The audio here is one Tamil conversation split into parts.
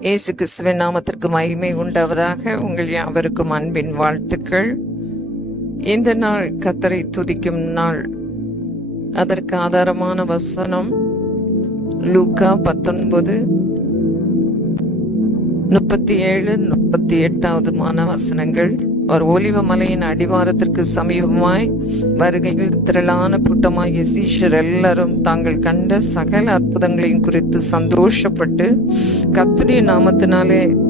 இயேசு கிறிஸ்துவின் நாமத்திற்கு மகிமை உண்டாவதாக. உங்கள் யாவருக்கும் அன்பின் வாழ்த்துக்கள். இந்த நாள் கத்தரை துதிக்கும் நாள். அதற்கு ஆதாரமான வசனம் லூக்கா பத்தொன்பது முப்பத்தி ஏழு முப்பத்தி எட்டாவதுமான வசனங்கள். அவர் ஒலிவ மலையின் அடிவாரத்திற்கு சமீபமாய் வருகையில் திரளான கூட்டமாகிய சீஷர் எல்லாரும் தாங்கள் கண்ட சகல அற்புதங்களையும் குறித்து சந்தோஷப்பட்டு கத்துடைய நாமத்தினாலே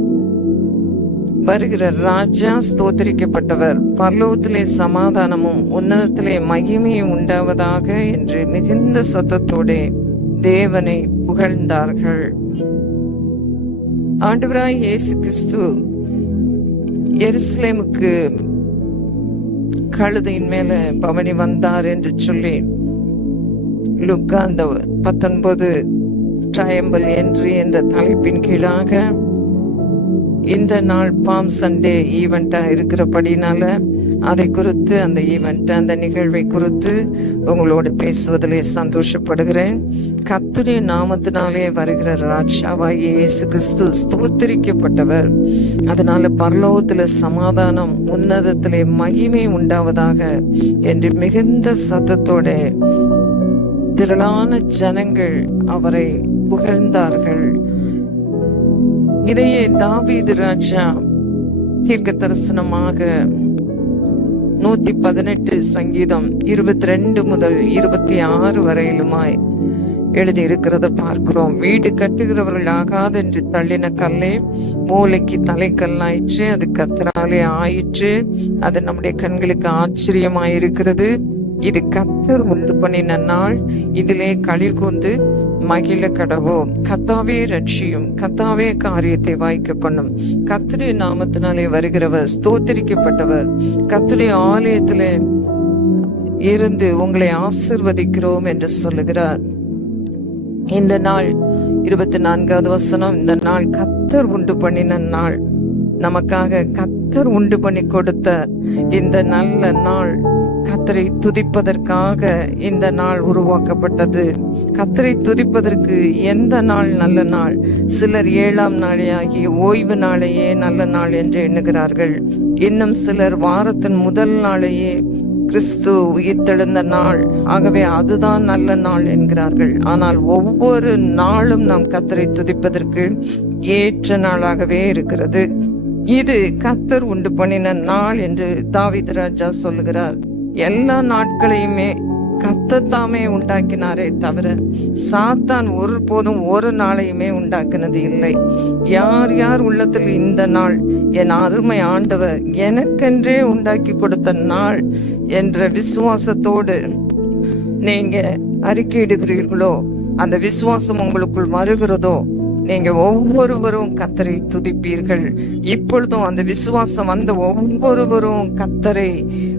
வருகிற ராஜா ஸ்தோத்தரிக்கப்பட்டவர். பரலோகத்திலே சமாதானமும் உன்னதத்திலே மகிமையும் உண்டாவதாக என்று மிகுந்த சத்தத்தோட தேவனை புகழ்ந்தார்கள். ஆண்டவராய் இயேசு கிறிஸ்து எருசலேமுக்கு கழுதையின் மேல பவனி வந்தார் என்று சொல்லி லுக்கா அந்த பத்தொன்பது ட்ரையம்பல் என்று என்ற தலைப்பின் கீழாக இந்த நாள் பாம் சண்டே ஈவெண்ட்டாக இருக்கிறபடினால அதை குறித்து அந்த ஈவெண்ட் அந்த நிகழ்வை குறித்து உங்களோடு பேசுவதிலே சந்தோஷப்படுகிறேன். கத்துடைய நாமத்தினாலே வருகிற ராட்சாவாய் இயேசு கிறிஸ்து ஸ்தோத்திரிக்கப்பட்டவர். அதனால பரலோகத்தில் சமாதானம் உன்னதத்திலே மகிமை உண்டாவதாக என்று மிகுந்த சத்தத்தோட திரளான ஜனங்கள் அவரை புகழ்ந்தார்கள். இதையே தாவீது ராஜா தீர்க்க தரிசனமாக நூத்தி பதினெட்டு சங்கீதம் இருபத்தி ரெண்டு முதல் இருபத்தி ஆறு வரையிலுமாய் எழுதியிருக்கிறத பார்க்கிறோம். வீடு கட்டுகிறவர்கள் ஆகாதென்று தள்ளின கல்லே மூளைக்கு தலைக்கல்லாயிற்று அது கத்தராலே ஆயிற்று அது நம்முடைய கண்களுக்கு ஆச்சரியமாயிருக்கிறது. இது கத்தர் உண்டு பண்ணின நாள். இதிலே களி கூந்து மகிழ கடவோம் கத்தாவே ரட்சியும் கத்தாவே காரியத்தை வாய்க்க பண்ணும். கத்துடைய நாமத்தினாலே வருகிறவர் ஸ்தோத்திரிக்கப்பட்டவர். கத்துடைய ஆலயத்திலே இருந்து உங்களை ஆசிர்வதிக்கிறோம் என்று சொல்லுகிறார். இந்த நாள் இருபத்தி நான்காவது வசனம் இந்த நாள் கத்தர் உண்டு பண்ணின நாள். நமக்காக கத்தர் உண்டு பண்ணி கொடுத்த இந்த நல்ல நாள் கத்தரை துதிப்பதற்காக இந்த நாள் உருவாக்கப்பட்டது. கத்தரை துதிப்பதற்கு எந்த நாள் நல்ல நாள்? சிலர் ஏழாம் நாளையாகிய ஓய்வு நாளையே நல்ல நாள் என்று எண்ணுகிறார்கள். இன்னும் சிலர் வாரத்தின் முதல் நாளையே கிறிஸ்து உயிர்த்தெழுந்த நாள். ஆகவே அதுதான் நல்ல நாள் என்கிறார்கள். ஆனால் ஒவ்வொரு நாளும் நாம் கத்தரை துதிப்பதற்கு ஏற்ற நாளாகவே இருக்கிறது. இது கத்தர் உண்டு பண்ணின நாள் என்று தாவித் ராஜா சொல்லுகிறார். எல்லா நாட்களையுமே கத்தத்தாமே உண்டாக்கினாரே தவிர சாத்தான் ஒருபோதும் ஒரு நாளையுமே உண்டாக்கினது இல்லை. யார் யார் உள்ளத்தில் இந்த நாள் என் அருமை ஆண்டவர் எனக்கென்றே உண்டாக்கி கொடுத்த நாள் என்ற விசுவாசத்தோடு நீங்க அறிக்கையிடுகிறீர்களோ அந்த விசுவாசம் உங்களுக்குள் வருகிறதோ நீங்க ஒவ்வொருவரும் கத்தரை துதிப்பீர்கள். இப்பொழுதும் அந்த விசுவாசம் வந்த ஒவ்வொருவரும் கத்தரை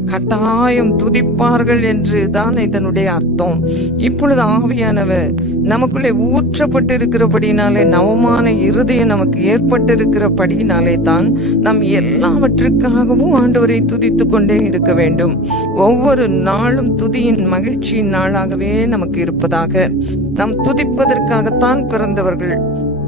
கட்டாயம் துதிப்பார்கள் என்று தான் இதனுடைய அர்த்தம். இப்பொழுது ஆவியானவர் நமக்குள்ளே ஊற்றப்பட்டு இருக்கிறபடினாலே நவமான இருதயம் நமக்கு ஏற்பட்டிருக்கிறபடினாலே தான் நம் எல்லாவற்றுக்காகவும் ஆண்டவரை துதித்து கொண்டே இருக்க வேண்டும். ஒவ்வொரு நாளும் துதியின் மகிழ்ச்சியின் நாளாகவே நமக்கு இருப்பதாக. நாம் துதிப்பதற்காகத்தான் பிறந்தவர்கள்.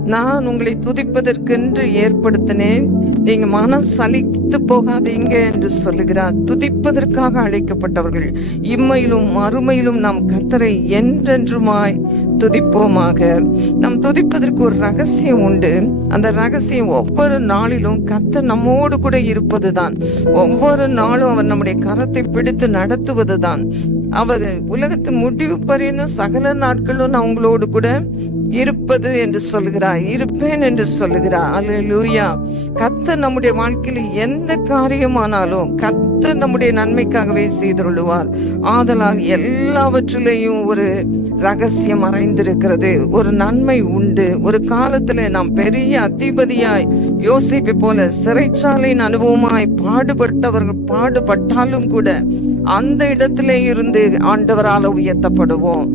நான் உங்களை துதிப்பதற்கென்று ஏற்படுத்தினேன். நீங்க மனம் சலித்து போகாதீங்க என்று சொல்லுகிறார். துதிப்பதற்காக அழைக்கப்பட்டவர்கள் இம்மையிலும் மறுமையிலும் நாம் கத்தரை என்றென்றுமாய் துதிப்போமாக. நாம் துதிப்பதற்கு ஒரு ரகசியம் உண்டு. அந்த ரகசியம் ஒவ்வொரு நாளிலும் கத்தர் நம்மோடு கூட இருப்பதுதான். ஒவ்வொரு நாளும் அவர் நம்முடைய கரத்தை பிடித்து நடத்துவதுதான். அவர் உலகத்தின் முடிவு பரியந்தம் சகல நாட்களும் நான் உங்களோடு கூட இருப்பது என்று சொல்லுகிறார் இருப்பேன் என்று சொல்லுகிறார் அல்லேலூயா கத்து நம்முடைய வாழ்க்கையில் எந்த காரியமானாலும் கத்து நம்முடைய நன்மைக்காகவே செய்துள்ளுவார் ஆதலால் எல்லாவற்றிலேயும் ஒரு ரகசியம் மறைந்திருக்கிறது. ஒரு நன்மை உண்டு. ஒரு காலத்துல நாம் பெரிய அதிபதியாய் யோசிப்பை போல சிறைச்சாலையின் அனுபவமாய் பாடுபட்டவர்கள் பாடுபட்டாலும் கூட அந்த இடத்திலே இருந்து ஆண்டவரால உயர்த்தப்படுவோம்.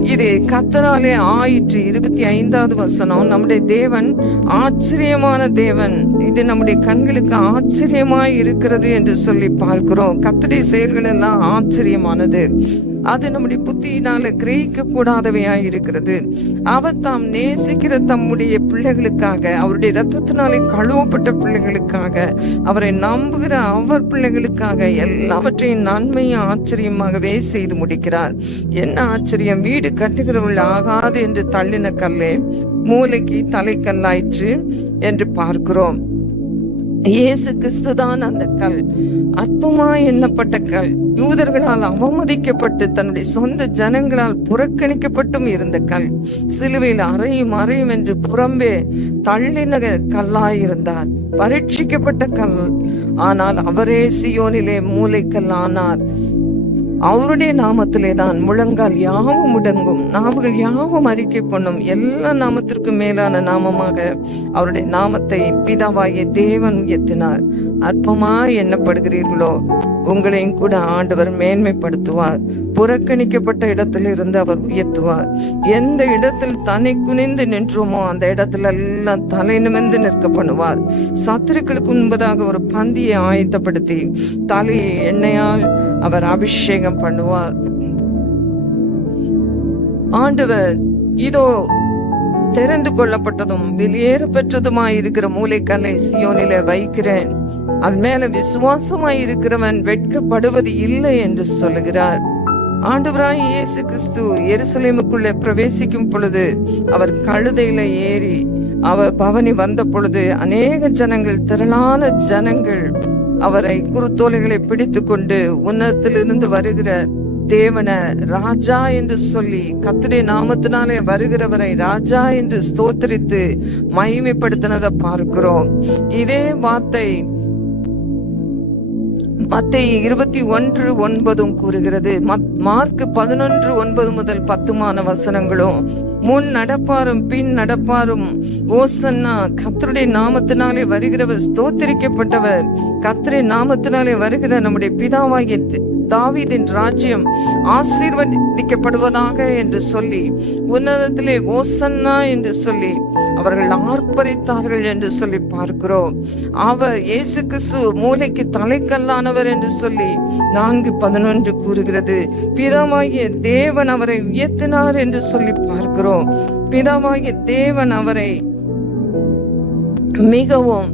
இது கத்தராலே ஆயிற்று. இருபத்தி ஐந்தாவது வசனம். நம்முடைய தேவன் ஆச்சரியமான தேவன். இது நம்முடைய கண்களுக்கு ஆச்சரியமாய் இருக்கிறது என்று சொல்லி பார்க்கிறோம். கத்தடி செயல்கள் எல்லாம் ஆச்சரியமானது. அது நம்முடைய புத்தியினால கிரகிக்க கூடாதவையாய் இருக்கிறது. அவர் தாம் நேசிக்கிற தம்முடைய பிள்ளைகளுக்காக அவருடைய ரத்தத்தினாலே கழுவப்பட்ட பிள்ளைகளுக்காக அவரை நம்புகிற அவர் பிள்ளைகளுக்காக எல்லாவற்றையும் நன்மையும் ஆச்சரியமாகவே செய்து முடிக்கிறார். என்ன ஆச்சரியம்? வீடு கட்டுகிறவள் ஆகாது என்று தள்ளின கல்லே மூளைக்கு தலைக்கல்லாயிற்று என்று பார்க்கிறோம். இயேசு கிறிஸ்துதான் அந்த கல். அற்பமா எண்ணப்பட்ட கல். யூதர்களால் அவமதிக்கப்பட்டு தன்னுடைய சொந்த ஜனங்களால் புறக்கணிக்கப்பட்டும் இருந்த கல். சிலுவையில் அறையும் அறையும் என்று புறம்பே தள்ளின கல்லாயிருந்தார் பரீட்சிக்கப்பட்ட கல். ஆனால் அவரே சியோனிலே மூளைக்கல் ஆனார் அவருடைய நாமத்திலே தான் முழங்கால் யாவும் முடங்கும் நாவுகள் யாவும் அறிக்கை பண்ணும். எல்லா நாமத்திற்கும் மேலான நாமமாக அவருடைய நாமத்தை பிதாவாகிய தேவன் உயர்த்தினார். அற்பமா எண்ணப்படுகிறீர்களோ? உங்களையும் கூட ஆண்டவர் மேன்மைப்படுத்துவார். புறக்கணிக்கப்பட்ட இடத்திலிருந்து அவர் உயர்த்துவார். எந்த இடத்தில் தனி குனிந்து நின்றோமோ அந்த இடத்துல எல்லாம் தலை நிமிர்ந்து நிற்க பண்ணுவார். சத்துருக்களுக்கு முன்பதாக ஒரு பந்தியை ஆயத்தப்படுத்தி தலையை எண்ணெயால் அவர் அபிஷேகம் பண்ணுவார். ஆண்டவர் இதோ தெரிந்து கொள்ளப்பட்டதும் வெளியேற பெற்றதுமாய் இருக்கிற மூளைக்கல்லை சியோனில வைக்கிறேன். அதன் மேல விசுவாசமாய் இருக்கிறவன் வெட்கப்படுவது இல்லை என்று சொல்லுகிறார். ஆண்டவராய் இயேசு கிறிஸ்து எருசலேமுக்குள்ளே பிரவேசிக்கும் பொழுது அவர் கழுதையில ஏறி அவர் பவனி வந்த பொழுது அநேக ஜனங்கள் திரளான ஜனங்கள் அவரை குருத்தோலைகளை பிடித்து கொண்டு உன்னத்திலிருந்து வருகிற தேவனை ராஜா என்று சொல்லி கத்துடைய நாமத்தினாலே வருகிறவரை ராஜா என்று ஸ்தோத்திரித்து மகிமைப்படுத்தினதை பார்க்கிறோம். இதே வார்த்தை மத்தை இருபத்தி ஒன்று ஒன்பதும் கூறுகிறது. மார்க் பதினொன்று ஒன்பது முதல் பத்துமான வசனங்களும் முன் நடப்பாரும் பின் நடப்பாரும் ஓசன்னா கத்தருடைய நாமத்தினாலே வருகிறவர் ஸ்தோத்தரிக்கப்பட்டவர் கத்தரை நாமத்தினாலே வருகிற நம்முடைய பிதாவாகிய தாவீதின் ராஜ்யம் ஆசீர்வதிக்கப்படுவதாக என்று சொல்லி உன்னதத்திலே ஓசன்னா என்று சொல்லி அவர்கள் ஆர்ப்பரித்தார்கள் என்று சொல்லி பார்க்கிறோம். அவர் இயேசு கிறிஸ்து மூளைக்கு தலைக்கல்லானவர் என்று சொல்லி நான்கு பதினொன்று கூறுகிறது. பிதாவாகிய தேவன் அவரை உயர்த்தினார் என்று சொல்லி பார்க்கிறோம். பிதாவாகிய தேவன் அவரை மிகவும்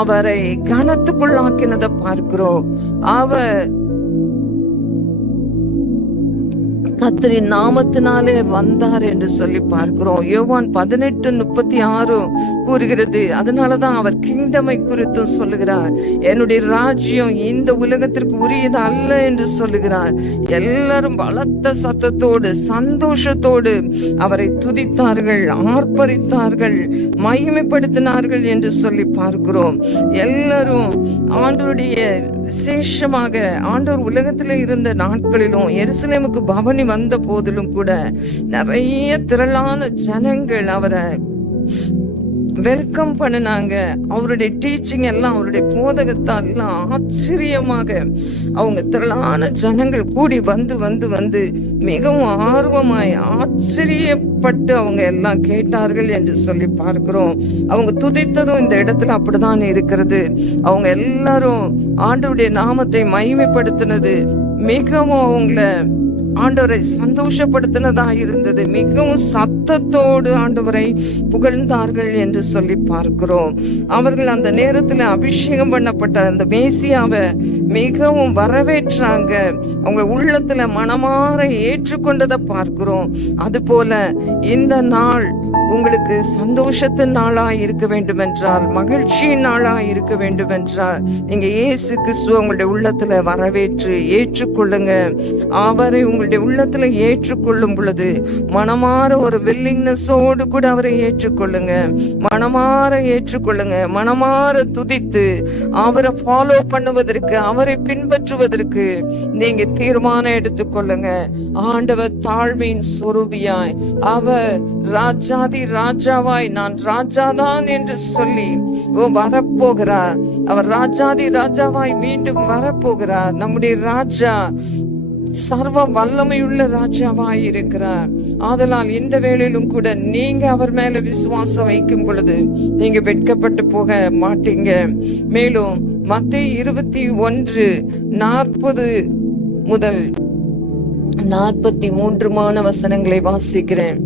அவரை கனத்துக்குள்ளாக்கினதை பார்க்கிறோம். அவர் கத்தரின் நாமத்தினாலே வந்தார் என்று சொல்லி பார்க்கிறோம். யோவான் பதினெட்டு முப்பத்தி ஆறு கூறுகிறது. அதனாலதான் அவர் கிங்டமை குறித்தும் சொல்லுகிறார். என்னுடைய ராஜ்யம் இந்த உலகத்திற்கு உரியது அல்ல என்று சொல்லுகிறார். எல்லாரும் பலத்த சத்தத்தோடு சந்தோஷத்தோடு அவரை துதித்தார்கள் ஆர்ப்பரித்தார்கள் மகிமைப்படுத்தினார்கள் என்று சொல்லி பார்க்கிறோம். எல்லாரும் ஆண்டருடைய விசேஷமாக ஆண்டவர் உலகத்தில் இருந்த நாட்களிலும் எருசலேமுக்கு பவனி வந்த போதிலும் கூட நிறைய திரளான ஜனங்கள் அவரை வெல்கம் பண்ணினாங்க. அவருடைய டீச்சிங் எல்லாம் அவருடைய போதகத்தால் எல்லாம் ஆச்சரியமாக அவங்க திரளான ஜனங்கள் கூடி வந்து வந்து வந்து மிகவும் ஆர்வமாய் ஆச்சரியப்பட்டு அவங்க எல்லாம் கேட்டார்கள் என்று சொல்லி பார்க்கிறோம். அவங்க துதித்ததும் இந்த இடத்துல அப்படிதான் இருக்கிறது. அவங்க எல்லாரும் ஆண்டவுடைய நாமத்தை மகிமைப்படுத்தினது மிகவும் அவங்கள ஆண்டவரை சந்தோஷப்படுத்தினதா இருந்தது மிகவும் சத்தத்தோடு ஆண்டவரை புகழ்ந்தார்கள் என்று சொல்லி பார்க்கிறோம். அவர்கள் அந்த நேரத்தில் அபிஷேகம் பண்ணப்பட்ட அந்த மேசியாவை மிகவும் வரவேற்றாங்க. அவங்க உள்ளத்துல மனமாற ஏற்றுக்கொண்டதை பார்க்கிறோம். அது போல இந்த நாள் உங்களுக்கு சந்தோஷத்தின் நாளா இருக்க வேண்டும் என்றால் மகிழ்ச்சியின் நாளா இருக்க வேண்டும் என்றால் நீங்க இயேசு கிறிஸ்துவ உங்களுடைய உள்ளத்துல வரவேற்று ஏற்றுக்கொள்ளுங்க. அவரை உங்களுடைய உள்ளத்துல ஏற்றுக்கொள்ளும் பொழுது மனமாற ஒரு வில்லிங்னஸோடு கூட அவரை ஏற்றுக்கொள்ளுங்க. மனமாற ஏற்றுக்கொள்ளுங்க. மனமாற துதித்து அவரை ஃபாலோ பண்ணுவதற்கு அவரை பின்பற்றுவதற்கு நீங்க தீர்மானம் எடுத்துக்கொள்ளுங்க. ஆண்டவர் தாழ்மையின் சொரூபியாய் அவர் ராஜாதி ராஜாவாய் நான் ராஜாதான் என்று சொல்லி வரப்போகிறார். அவர் ராஜாதி ராஜாவாய் மீண்டும் வரப்போகிறார். நம்முடைய ராஜா சர்வ வல்லமையுள்ள ராஜாவாய் இருக்கிறார். ஆதலால் இந்த வேளையிலும் கூட நீங்க அவர் மேல விசுவாசம் வைக்கும் பொழுது நீங்க வெட்கப்பட்டு போக மாட்டீங்க. மேலும் மத்திய இருபத்தி ஒன்று நாற்பது முதல் நாற்பத்தி மூன்றுமான வசனங்களை வாசிக்கிறேன்.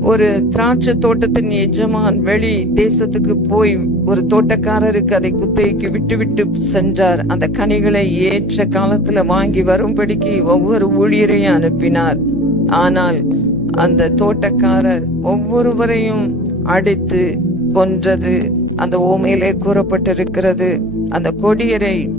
ஒரு திராட்சை தோட்டத்தின் எஜமான் வெளி தேசத்துக்கு போய் ஒரு தோட்டக்காரருக்கு அதை குத்தகைக்கு விட்டு விட்டு சென்றார். அந்த கனிகளை ஏற்ற காலத்துல வாங்கி வரும்படிக்கு ஒவ்வொரு ஊழியரையும் அனுப்பினார். ஆனால் அந்த தோட்டக்காரர் ஒவ்வொருவரையும் அடித்து கொன்றது அந்த ஓமையிலே கூறப்பட்டிருக்கிறது. அந்த கொடியரை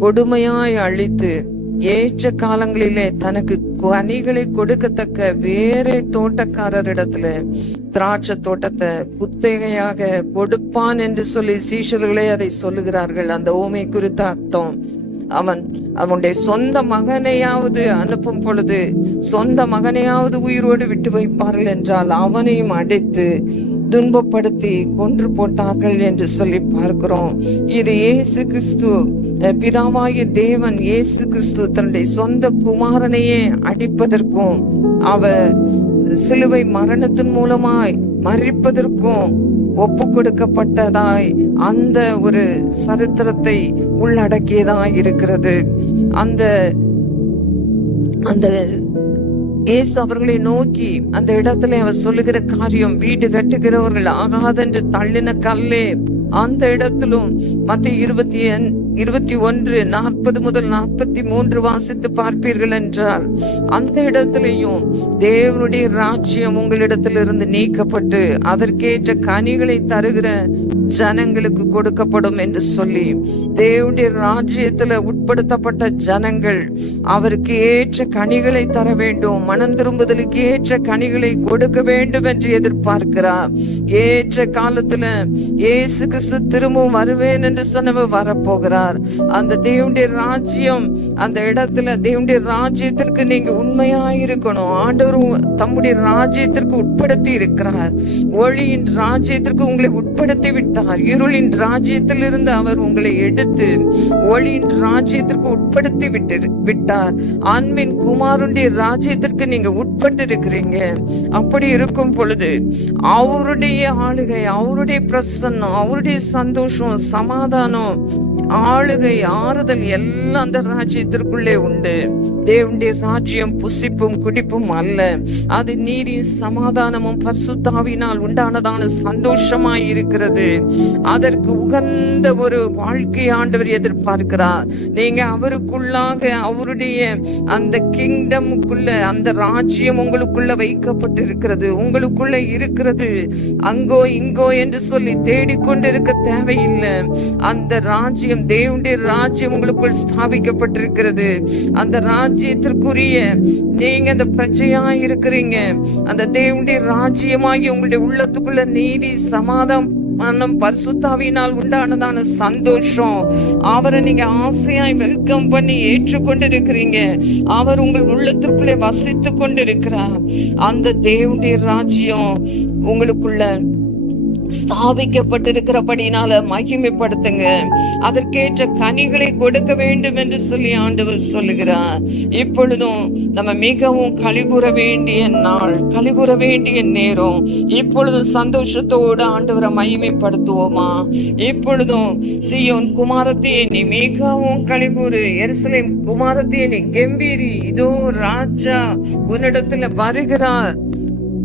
கொடுமையாய் அழித்து ஏற்ற காலங்களிலே தனக்கு கனிகளை கொடுக்கத்தக்க வேற தோட்டக்காரரிடத்துல திராட்சை தோட்டத்தை குத்தகையாக கொடுப்பான் என்று சொல்லி சீஷர்களே அதை சொல்லுகிறார்கள். அந்த ஓமை குறித்த அர்த்தம் அவன் அவனுடைய சொந்த மகனையாவது அனுப்பும் பொழுது சொந்த மகனையாவது உயிரோடு விட்டு வைப்பார்கள் என்றால் அவனையும் அடைத்து துன்பப்படுத்தி கொன்று போட்டார்கள் என்று சொல்லி பார்க்கிறோம். இது இயேசு கிறிஸ்து அஹ், பிதாவாகிய தேவன் இயேசு கிறிஸ்து தன்னுடைய சொந்த குமாரனையே அடிப்பதற்கும் அவர் சிலுவை மரணத்தின் மூலமாய் மறிப்பதற்கும் ஒப்பு கொடுக்கப்பட்டதாய் அந்த ஒரு சரித்திரத்தை உள்ளடக்கியதாய் இருக்கிறது. அந்த அந்த இயேசு அவர்களை நோக்கி அந்த இடத்துல அவர் சொல்லுகிற காரியம் வீடு கட்டுகிறவர்கள் ஆகாதென்று தள்ளின கல்லே. அந்த இடத்திலும் மத்திய இருபத்தி இருபத்தி ஒன்று நாற்பது முதல் நாற்பத்தி மூன்று வாசித்து பார்ப்பீர்கள் என்றால் அந்த இடத்திலையும் தேவனுடைய ராஜ்யம் உங்களிடத்திலிருந்து நீக்கப்பட்டு அதற்கேற்ற கனிகளை தருகிற ஜனங்களுக்கு கொடுக்கப்படும் என்று சொல்லி தேவனுடைய ராஜ்யத்துல உட்படுத்தப்பட்ட ஜனங்கள் அவருக்கு ஏற்ற கனிகளை தர வேண்டும். மனம் திரும்புதலுக்கு ஏற்ற கனிகளை கொடுக்க வேண்டும் என்று எதிர்பார்க்கிறார். ஏற்ற காலத்துல இயேசு கிறிஸ்து திரும்பவும் வருவேன் என்று சொன்னவர் வரப்போகிறார். அந்த தேவனுடைய ராஜ்யம் அந்த இடத்துல தேவனுடைய ராஜ்யத்திற்கு நீங்க உண்மையா இருக்கணும் ஆண்டவர் தம்முடைய ராஜ்யத்திற்கு உட்படுத்தி இருக்கிறார். ஒளியின் ராஜ்யத்திற்கு உங்களை உட்படுத்தி விட்டார். இருளின் ராஜ்யத்திலிருந்து அவர் உங்களை எடுத்து ஒளியின் ராஜ்யத்திற்கு உட்படுத்தி விட்டு விட்டார். அன்பின் குமாருடைய ராஜ்யத்திற்கு நீங்க உட்பட்டு இருக்கிறீங்க அப்படி இருக்கும் பொழுது அவருடைய ஆளுகை அவருடைய பிரசன்னம் அவருடைய சந்தோஷம் சமாதானம் ஆளுகை ஆறுதல் எல்லாம் அந்த ராஜ்யத்திற்குள்ளே உண்டு. தேவனுடைய ராஜ்யம் புசிப்பும் குடிப்பும் அல்ல. அது நீதியும் சமாதானமும் பர்சுத்தாவினால் உண்டானதான சந்தோஷமாய் இருக்கிறது. அதற்கு உகந்த ஒரு வாழ்க்கை ஆண்டவர் எதிர்பார்க்கிறார். நீங்க அவருக்குள்ளாக அவருடைய அந்த கிங்டமுக்குள்ள அந்த ராஜ்யம் உங்களுக்குள்ள வைக்கப்பட்டு இருக்கிறது உங்களுக்குள்ள இருக்கிறது. அங்கோ இங்கோ என்று சொல்லி தேடிக்கொண்டிருக்க தேவையில்லை. அந்த ராஜ்யம் தேவனுடைய ராஜ்யம் உங்களுக்குள் ஸ்தாபிக்கப்பட்டிருக்கிறது. அந்த ராஜ்யத்திற்குரிய நீங்க அந்த பிரஜையா இருக்கிறீங்க. அந்த தேவனுடைய ராஜ்யமாகி உங்களுடைய உள்ளத்துக்குள்ள நீதி சமாதானம் மனம் பரிசுத்தாவினால் உண்டானதான சந்தோஷம். அவரை நீங்க ஆசையாய் வெல்கம் பண்ணி ஏற்றுக்கொண்டிருக்கிறீங்க. அவர் உங்கள் உள்ளத்திற்குள்ளே வசித்து கொண்டிருக்கிறார் அந்த தேவனுடைய ராஜ்யம் உங்களுக்குள்ள ஸ்தாபிக்கப்பட்டிருக்கிறபடினால மகிமைப்படுத்துங்க. அதற்கேற்ற கனிகளை கொடுக்க வேண்டும் என்று சொல்லி ஆண்டவர் சொல்லுகிறார். இப்பொழுதும் நம்ம மிகவும் கழிகூற வேண்டிய நாள் கழிகூற வேண்டிய நேரம். இப்பொழுதும் சந்தோஷத்தோடு ஆண்டவரை மகிமைப்படுத்துவோமா? இப்பொழுதும் சியோன் குமாரத்தையே நீ மிகவும் கழிகூறு எருசலேம் குமாரத்தையே நீ கம்பீரி இதோ ராஜா உன்னிடத்துல வருகிறார்.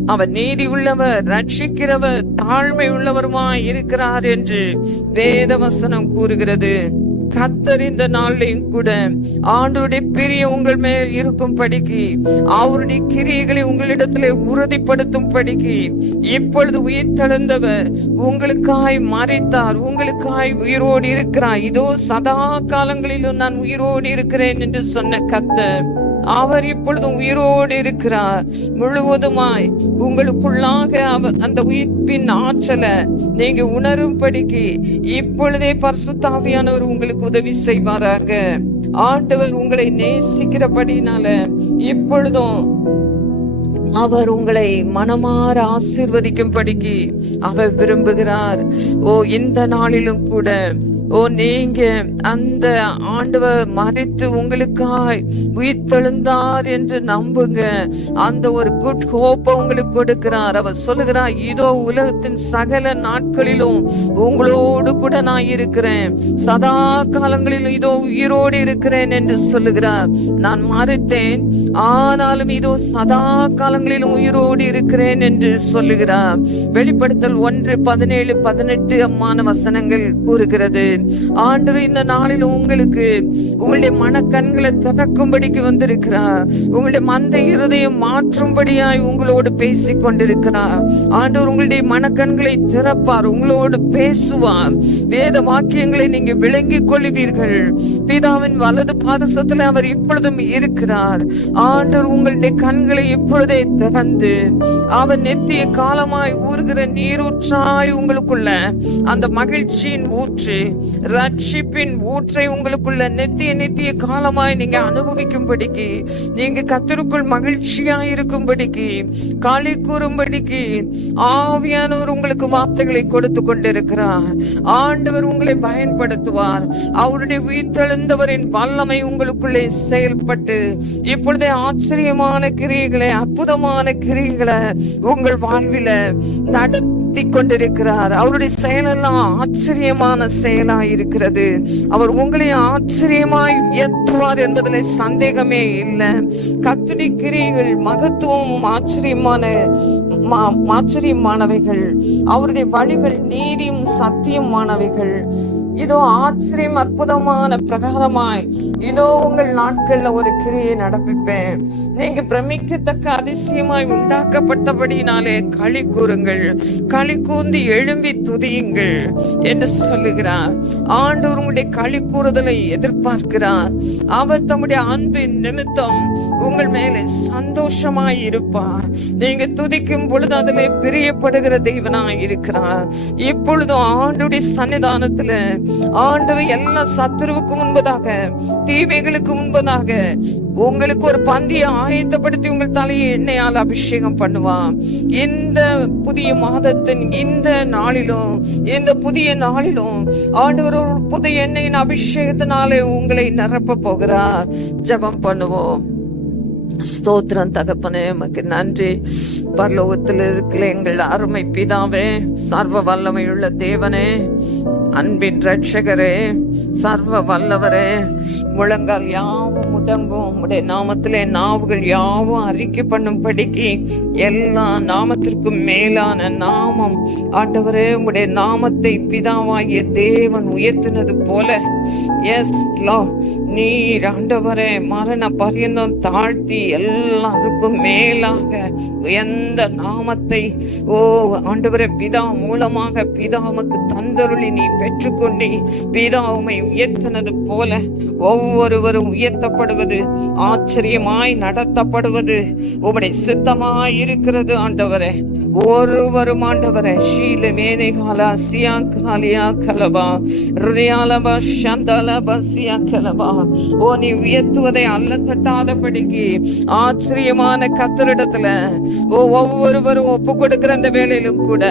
அவர் நீதி உள்ளவர் ரட்சிக்கிறவர் தாழ்மை உள்ளவருமாய் இருக்கிறார் என்று வேதவசனம் கூறுகிறது. கத்தர் இந்த நாளிலையும் கூட ஆண்டோடைய பிரிய உங்கள் மேல் இருக்கும் படிக்கு அவருடைய கிரியைகளை உங்களிடத்திலே உறுதிப்படுத்தும் படிக்கு இப்பொழுது உயிர் தழுந்தவர் உங்களுக்காய் மறைத்தார் உங்களுக்காய் உயிரோடு இருக்கிறார். இதோ சதா காலங்களிலும் நான் உயிரோடு இருக்கிறேன் என்று சொன்ன கத்தர் அவர் இப்பொழுதும் உயிரோடு இருக்கிறார். முழுவதுமாய் உங்களுக்குள்ளாக அவர் அந்த உயிர்ப்பின் ஆற்றலை நீங்க உணரும்படிக்கு இப்பொழுதே பர்சுத்தாவியானவர் உங்களுக்கு உதவி செய்வாராக. ஆண்டவர் உங்களை நேசிக்கிறபடினால இப்பொழுதும் அவர் உங்களை மனமாற ஆசிர்வதிக்கும்படிக்கு அவர் விரும்புகிறார். ஓ இந்த நாளிலும் கூட ஓ நீங்க அந்த ஆண்டவர் மறித்து உங்களுக்காய் உயிர்த்தெழுந்தார் என்று நம்புங்க. அந்த ஒரு குட் ஹோப்ப உங்களுக்கு கொடுக்கிறார். அவர் சொல்லுகிறார் இதோ உலகத்தின் சகல நாட்களிலும் உங்களோடு கூட நான் இருக்கிறேன். சதா காலங்களிலும் இதோ உயிரோடு இருக்கிறேன் என்று சொல்லுகிறார். நான் மறித்தேன் ஆனாலும் இதோ சதா காலங்களிலும் உயிரோடு இருக்கிறேன் என்று சொல்லுகிறார். வெளிப்படுத்தல் ஒன்று பதினேழு பதினெட்டு அம்மான வசனங்கள் கூறுகிறது. ஆண்டவர் இந்த நாளில் உங்களுக்கு உங்களுடைய மனக்கண்களை திறக்கும்படிக்கு வந்திருக்கிறார். உங்களுடைய மந்த இருதயம் மாற்றும்படியாய் உங்களோடு பேசிக் கொண்டிருக்கிறார் ஆண்டவர் உங்களுடைய மனக்கண்களை திறப்பார் உங்களோடு பேசுவார். வேத வாக்கியங்களை நீங்க விளங்கிக் கொள்வீர்கள். பிதாவின் வலது பாதசத்துல அவர் இப்பொழுதும் இருக்கிறார். ஆண்டவர் உங்களுடைய கண்களை இப்பொழுதே திறந்து அவர் நெத்திய காலமாய் ஊறுகிற நீரூற்றாய் உங்களுக்குள்ள அந்த மகிழ்ச்சியின் ஊற்று ரட்சிப்பின் ஊற்றை உங்களுக்குள்ள நித்திய நித்திய காலமாய் நீங்க அனுபவிக்கும்படிக்கு நீங்க கத்தருக்குள் மகிழ்ச்சியாய் இருக்கும்படிக்கு களி கூறும்படிக்கு ஆவியானவர் உங்களுக்கு வார்த்தைகளை கொடுத்து கொண்டிருக்கிறார். ஆண்டவர் உங்களை பயன்படுத்துவார். அவருடைய உயிர்த்தெழுந்தவரின் வல்லமை உங்களுக்குள்ளே செயல்பட்டு இப்பொழுதே ஆச்சரியமான கிரியைகளை அற்புதமான கிரியைகளை உங்கள் வாழ்வில நடத்தி கொண்டிருக்கிறார் அவருடைய செயலெல்லாம் ஆச்சரியமான செயலா இருக்கிறது அவர் உங்களை ஆச்சரியமாய் உயர்த்துவார் என்பதில் சந்தேகமே இல்லை. கத்துடி கிரியைகள் மகத்துவமும் ஆச்சரியமான மா- ஆச்சரியமானவைகள் அவருடைய வழிகள் நீதியும் சத்தியமானவைகள். இதோ ஆச்சரியம் அற்புதமான பிரகாரமாய். இதோ உங்கள் நாட்கள்ல ஒரு கிரியை நடப்பிப்பேன். நீங்க பிரமிக்கத்தக்க அதிசயமாய் உண்டாக்கப்பட்டபடினாலே களி கூறுங்கள். களி கூர்ந்து எழும்பி துதியுங்கள் என்று சொல்லுகிறார். ஆண்டவர் உங்களுடைய களி கூறுதலை எதிர்பார்க்கிறார். அவர் தம்முடைய அன்பின் நிமித்தம் உங்கள் மேலே சந்தோஷமாய் இருப்பார். நீங்க துதிக்கும் பொழுது அதிலே பிரியப்படுகிற தெய்வனாய் இருக்கிறார். இப்பொழுதும் ஆண்டுடைய சன்னிதானத்துல ஆண்டவர் எல்லா சத்துருவுக்கு முன்பதாக தீமைகளுக்கு முன்பதாக உங்களுக்கு ஒரு பந்தியை ஆயத்தப்படுத்தி உங்கள் தலையை எண்ணெயால் அபிஷேகம் பண்ணுவான் இந்த புதிய மாதத்தின் இந்த நாளிலும் இந்த புதிய நாளிலும் ஆண்டவர் ஒரு புதிய எண்ணெயின் அபிஷேகத்தினாலே உங்களை நிரப்ப போகிறார். ஜெபம் பண்ணுவோம். ஸ்தோத்திரம் தகப்பனே உமக்கு நன்றி. பரலோகத்தில் இருக்கிற எங்கள் அருமை பிதாவே சர்வ வல்லமையுள்ள தேவனே அன்பின் ரட்சகரே சர்வ வல்லவரே முழங்கால் யாவும் முடங்கும் உங்களுடைய நாமத்திலே நாவுகள் யாவும் அறிக்கை பண்ணும்படிக்கு எல்லா நாமத்திற்கும் மேலான நாமம். ஆண்டவரே உடைய நாமத்தை பிதாவாகிய தேவன் உயர்த்தினது போல. எஸ் லா நீர் ஆண்டவரே மரண பரியந்தம் தாழ்த்தி எல்லாருக்கும் மேலாக எந்த நாமத்தை ஓ ஆண்டவரே பிதா மூலமாக பிதாவுக்கு தந்தருளி நீ பெற்றுக்கொண்டு பிதாவுமை உயர்த்தினது போல ஒவ்வொருவரும் உயர்த்தப்படும் உயர்த்தப்படுவது ஆச்சரியமாய் நடத்தப்படுவது உம்முடைய சித்தமாய் இருக்கிறது ஆண்டவரே. ஒருவரும் ஆண்டவரே ஷீல மேனே காலா சியா காலியா கலபா ரியாலபா சந்தலபா சியா கலபா. ஓ நீ உயர்த்துவதை அல்ல தட்டாதபடிக்கு ஆச்சரியமான கத்தரிடத்துல ஓ ஒவ்வொருவரும் ஒப்பு கொடுக்கிற அந்த வேலையிலும் கூட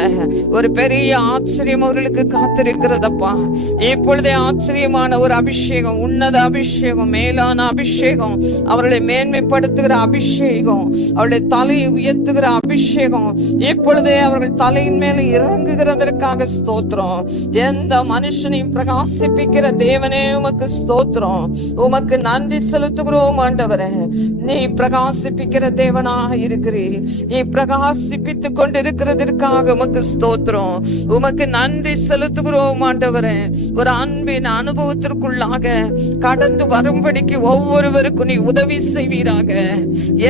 ஒரு பெரிய ஆச்சரியம் அவர்களுக்கு காத்திருக்கிறதப்பா. இப்பொழுதே ஆச்சரியமான ஒரு அபிஷேகம் உன்னத அபிஷேகம் மேலான அபிஷேகம் அபிஷேகம். அவர்களை மேன்மைப்படுத்துகிற அபிஷேகம். அவருடைய தலையை உயர்த்துகிற அபிஷேகம். இப்பொழுதே அவர்கள் தலையின் மேல இறங்குகிறதற்காக ஸ்தோத்திரம். எந்த மனுஷனையும் பிரகாசிப்பிக்கிற தேவனே உமக்கு ஸ்தோத்திரம். உமக்கு நன்றி செலுத்துகிறோம் ஆண்டவரே. நீ பிரகாசிப்பிக்கிற தேவனாக இருக்கிறீர். நீ பிரகாசிப்பித்து கொண்டிருக்கிறதற்காக உமக்கு ஸ்தோத்திரம். உமக்கு நன்றி செலுத்துகிறோம் ஆண்டவரே. ஒரு அன்பின் அனுபவத்திற்குள்ளாக கடந்து வரும்படிக்கு ஒவ்வொரு ஒவ்வொருவருக்கும் நீ உதவி செய்வீராக.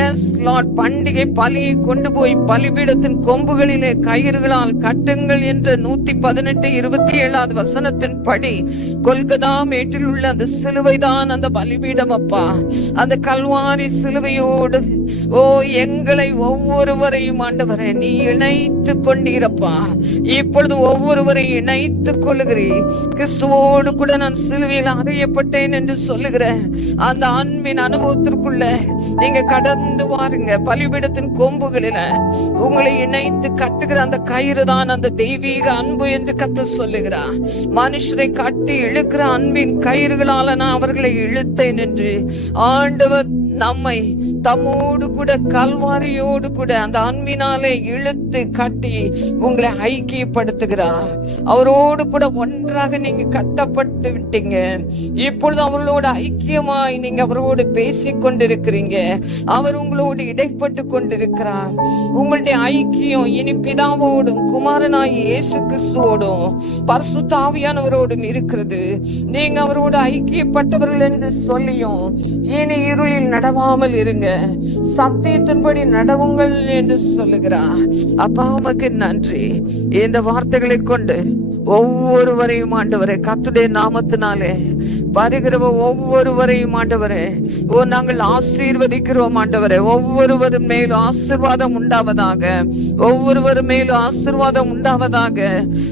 எஸ் லார்ட் பண்டிகை பலியை கொண்டு போய் பலிபீடத்தின் கொம்புகளிலே கயிறுகளால் கட்டுங்கள் என்ற நூத்தி பதினெட்டு இருபத்தி ஏழாவது வசனத்தின் படி கொல்கதா மேட்டில் உள்ள அந்த சிலுவை தான் அந்த பலிபீடம் அப்பா. அந்த கல்வாரி சிலுவையோடு ஓ எங்களை ஒவ்வொருவரையும் ஆண்டவரை நீ இணைத்து கொண்டீரப்பா. இப்பொழுது ஒவ்வொருவரையும் இணைத்துக் கொள்ளுகிறீர். கிறிஸ்துவோடு கூட நான் சிலுவையில் அறியப்பட்டேன் என்று சொல்லுகிற அந்த அன்பின் அனுபவத்திற்குள்ள நீங்க கடந்து வாருங்க. பலிபீடத்தின் கொம்புகளில உங்களை இணைத்து கட்டுகிற அந்த கயிறு தான் அந்த தெய்வீக அன்பு என்று கத்த சொல்லுகிறார். மனுஷரை கட்டி இழுக்கிற அன்பின் கயிறுகளால நான் அவர்களை இழுத்தேன் என்று ஆண்டவர் நம்மை தம்மோடு கூட கல்வாரியோடு கூட அந்த அன்பினாலே இழுத்து கட்டி உங்களை ஐக்கியப்படுத்துகிறார். அவரோடு கூட ஒன்றாக நீங்க கட்டப்பட்டு விட்டீங்க. இப்பொழுது அவர்களோடு ஐக்கியமாய் நீங்க அவரோடு பேசிக் கொண்டிருக்கிறீங்க. அவர் உங்களோடு இடைப்பட்டு கொண்டிருக்கிறார். உங்களுடைய ஐக்கியம் இனி பிதாவோடும் குமாரனாய் இயேசு கிறிஸ்துவோடும் பரிசுத்தாவியானவரோடும் இருக்கிறது. நீங்க அவரோடு ஐக்கியப்பட்டவர்கள் என்று சொல்லியும் இனி இருளில் நடவாமல் இருங்க. சத்தியத்தின்படி நடவுங்கள் என்று சொல்லுகிறார். அப்பா உமக்கு நன்றி. இந்த வார்த்தைகளை கொண்டு ஒவ்வொருவரையும் ஆண்டவரே கத்துடைய நாமத்தினாலே வருகிற ஒவ்வொருவரையும் ஆண்டவரே. ஓ நாங்கள் ஆசீர்வதிக்கிறோம் ஆண்டவரே. ஒவ்வொருவரும் மேலும் ஆசீர்வாதம் உண்டாவதாக. ஒவ்வொருவரும் மேலும் ஆசிர்வாதம் உண்டாவதாக.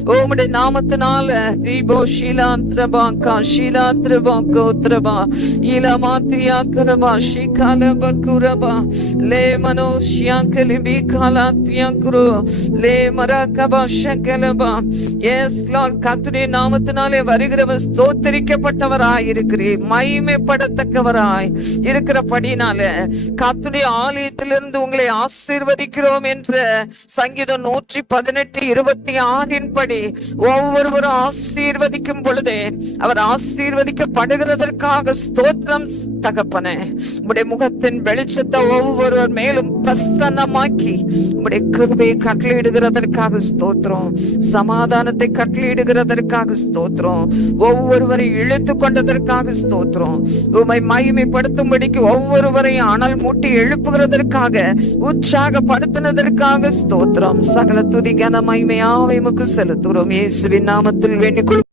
உம்முடைய நாமத்தினால தீபோ ஷீலா திரபாக்கா கா ஷீலாந்திரபா கோத்ரபா ஈலமாத்தியா கரபா ஷிகால பக்குரபா லே மனோ கலிபி காலாத்தியா குரு லே மரகபா ஷகலபா எஸ் லார்ட் கத்துடைய நாமத்தினாலே வருகிறவர் ஸ்தோத்தரிக்கப்பட்டவராய் இருக்கிறீர் மகிமைப்படத்தக்கவராய் இருக்கிறபடினால கத்துடைய ஆலயத்திலிருந்து உங்களை ஆசீர்வதிக்கிறோம் என்ற சங்கீதம் நூற்றி பதினெட்டு இருபத்தி ஆறின் படி ஒவ்வொருவரும் ஆசீர்வதிக்கும் பொழுதே அவர் ஆசீர்வதிக்கப்படுகிறதற்காக ஸ்தோத்திரம் தகப்பனே. உடைய முகத்தின் வெளிச்சத்தை ஒவ்வொருவர் மேலும் பிரசன்னமாக்கி உடைய கிருபையை கட்டளையிடுகிறதற்காக ஸ்தோத்திரம். சமாதானத்தை கட்ட கட்டளையிடுகிறதற்காக ஸ்தோத்திரம். ஒவ்வொருவரை இழுத்து கொண்டதற்காக ஸ்தோத்திரம். உமை மகிமைப்படுத்தும்படிக்கு ஒவ்வொருவரையும் அனல் மூட்டி எழுப்புகிறதற்காக உற்சாகப்படுத்தினதற்காக ஸ்தோத்திரம். சகல துதி கன மகிமையாவை முக்கு செலுத்துகிறோம். இயேசுவின் நாமத்தில் வேண்டிக்